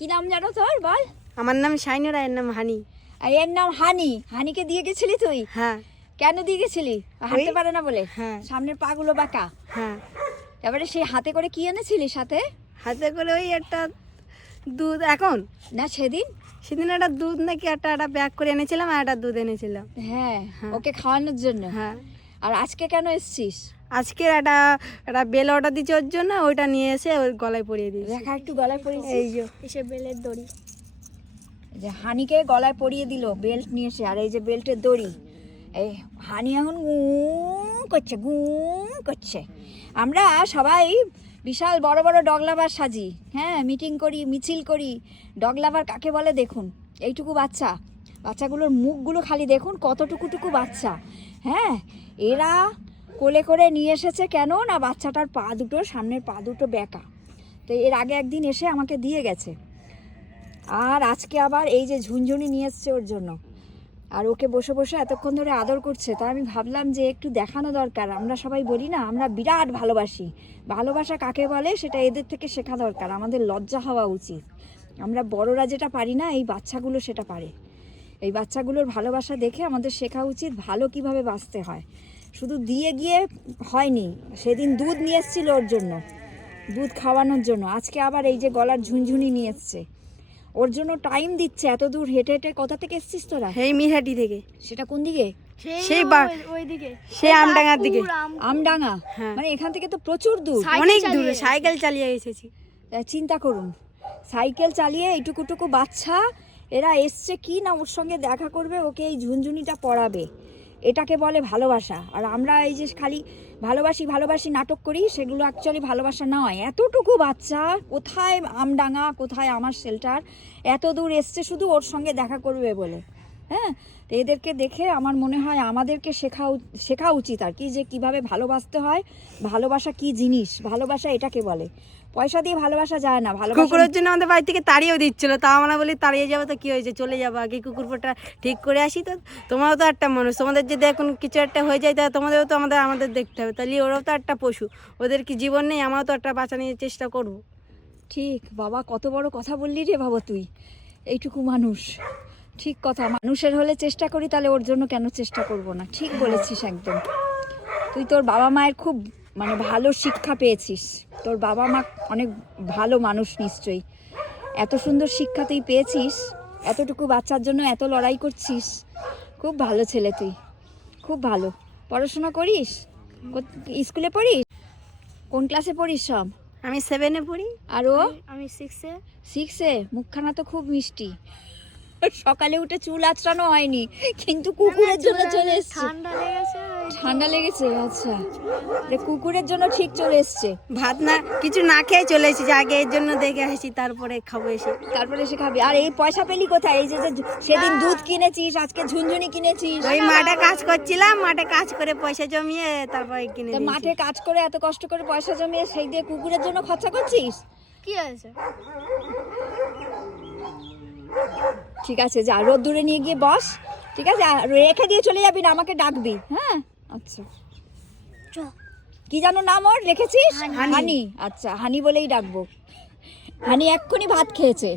কি নাম জানো তোর বল? আমার নাম শাইনুর, এর নাম হানি। আর এর নাম হানি। হানিকে দিয়ে গেছিলি তুই? হ্যাঁ। কেন দিয়ে গেছিলি? হাঁটতে পারে না বলে? হ্যাঁ। সামনের পা গুলো বাঁকা। হ্যাঁ। এবারে সেই হাতে করে কি এনেছিলি সাথে? হাতে করে ওই একটা দুধ, এখন না সেদিন সেদিন একটা দুধ নাকি একটা ব্যাগ করে এনেছিলাম, আর একটা দুধ এনেছিলাম। হ্যাঁ, ওকে খাওয়ানোর জন্য। হ্যাঁ। আর আজকে কেন এসছিস? আজকে একটা বেল অর্ডার দিচ্ছে ওর জন্য, ওইটা নিয়ে এসে ওর গলায় পরিয়ে দিয়েছি। দেখা একটু গলায় পরিয়েছিস। এই যে এসে বেলের দড়ি, যে হানিকে গলায় পরিয়ে দিল বেল্ট নিয়ে এসে, আর এই যে বেল্টের দড়ি। এই হানি এখন গু করছে, গু করছে। আমরা সবাই বিশাল বড় বড় ডগ লাভার সাজি, হ্যাঁ, মিটিং করি, মিছিল করি। ডগ লাভার কাকে বলে দেখুন, এইটুকু বাচ্চা, বাচ্চাগুলোর মুখগুলো খালি দেখুন, কতটুকু বাচ্চা। হ্যাঁ, এরা কোলে করে নিয়ে এসেছে কেন না, বাচ্চাটার পা দুটো, সামনের পা দুটো বেঁকা। তো এর আগে একদিন এসে আমাকে দিয়ে গেছে, আর আজকে আবার এই যে ঝুনঝুনি নিয়ে এসছে ওর জন্য। আর ওকে বসে বসে এতক্ষণ ধরে আদর করছে। তাই আমি ভাবলাম যে একটু দেখানো দরকার। আমরা সবাই বলি না আমরা বিরাট ভালোবাসি, ভালোবাসা কাকে বলে সেটা এদের থেকে শেখা দরকার। আমাদের লজ্জা হওয়া উচিত। আমরা বড়রা যেটা পারি না, এই বাচ্চাগুলো সেটা পারে। এই বাচ্চাগুলোর ভালোবাসা দেখে আমাদের শেখা উচিত ভালো কিভাবে বাঁচতে হয়। শুধু দিয়ে গিয়ে হয়নি, সেদিন দুধ নিয়ে এসেছিল ওর জন্য, দুধ খাওয়ানোর জন্য। আজকে আবার এই যে গলার ঝুনঝুনি নিয়ে এসছে, ওর জন্য টাইম দিচ্ছে। এত দূর হেঁটে হেঁটে কোথা থেকে এসছিস তোরা? এই মিহাটি থেকে। সেটা কোন দিকে? সেই ওইদিকে, সেই আমডাঙ্গার দিকে। আমডাঙ্গা? হ্যাঁ। মানে এখান থেকে তো প্রচুর দূর, অনেক দূরে সাইকেল চালিয়ে এসেছি। চিন্তা করুন, সাইকেল চালিয়ে এইটুকুটুকু বাচ্চা এরা এসছে কি না ওর সঙ্গে দেখা করবে, ওকে এই ঝুনঝুনিটা পড়াবে। এটাকে বলে ভালোবাসা। আর আমরা এই যে খালি ভালোবাসি ভালোবাসি নাটক করি, সেগুলো অ্যাকচুয়ালি ভালোবাসা নয়। এতটুকু বাচ্চা, কোথায় আমডাঙ্গা, কোথায় আমার শেল্টার, এত দূর এসছে শুধু ওর সঙ্গে দেখা করবে বলে। হ্যাঁ, তো এদেরকে দেখে আমার মনে হয় আমাদেরকে শেখা উচিত আর কি, যে কিভাবে ভালোবাসতে হয়, ভালোবাসা কি জিনিস, ভালোবাসা এটাকে বলে। পয়সা দিয়ে ভালোবাসা যায় না। ভালোবাসা কুকুরের জন্য আমাদের বাড়ি থেকে তাড়িয়েও দিচ্ছিল, তা আমরা বলি তাড়িয়ে যাবো তো কি হয়েছে, চলে যাবো, আগে কুকুরটা ঠিক করে আসি। তো তোমরাও তো একটা মানুষ, তোমাদের যদি এখন কিছু একটা হয়ে যায় তাহলে তোমাদেরও তো আমাদের দেখতে হবে। তাহলে ওরাও তো একটা পশু, ওদের কি জীবন নেই? আমরাও তো একটা বাঁচানোর চেষ্টা করব। ঠিক বাবা, কত বড় কথা বললি রে বাবা তুই। এইটুকু মানুষ, ঠিক কথা। মানুষের হলে চেষ্টা করি, তাহলে ওর জন্য কেন চেষ্টা করব না? ঠিক বলেছিস একদম। তুই তোর বাবা মায়ের খুব মানে ভালো শিক্ষা পেয়েছিস। তোর বাবা মা অনেক ভালো মানুষ নিশ্চয়ই। এত সুন্দর শিক্ষা তুই পেয়েছিস, এতটুকু বাচ্চার জন্য এত লড়াই করছিস। খুব ভালো ছেলে তুই, খুব ভালো। পড়াশোনা করিস? স্কুলে পড়িস? কোন ক্লাসে পড়িস সব? আমি 7-এ পড়ি। আর ও? আমি 6-এ। 6-এ? মুখখানা তো খুব মিষ্টি। সকালে উঠে চুল আঁচড়ানো হয়নি, কিন্তু কুকুরের জন্য চলে এসছে। ঠান্ডা লেগেছে। ঠান্ডা লেগেছে? আচ্ছা, কুকুরের জন্য ঠিক চলে এসছে। ভাত না কিছু না খেয়ে চলে এসেছি, আগে এর জন্য দেখে আসি, তারপরে খাবো এসে। তারপরে এসে খাবি। আর এই পয়সা পেলি কোথায়? এই যে সেদিন দুধ কিনেছিস, আজকে ঝুনঝুনি কিনেছিস। ওই মাঠে কাজ করছিলাম, মাঠে কাজ করে পয়সা জমিয়ে তারপরে কিনে তা দিয়েছি। মাঠে কাজ করে এত কষ্ট করে পয়সা জমিয়ে সেই দিয়ে কুকুরের জন্য খরচা করছিস? কি হয়েছে? ঠিক আছে, যা রোদ্দুরে নিয়ে গিয়ে বস। ঠিক আছে, আর রেখে দিয়ে চলে যাবি না, আমাকে ডাকবি। হ্যাঁ, আচ্ছা। কি জানো নাম ওর রেখেছিস? হানি। আচ্ছা, হানি বলেই ডাকবো। হানি এক্ষুনি ভাত খেয়েছে।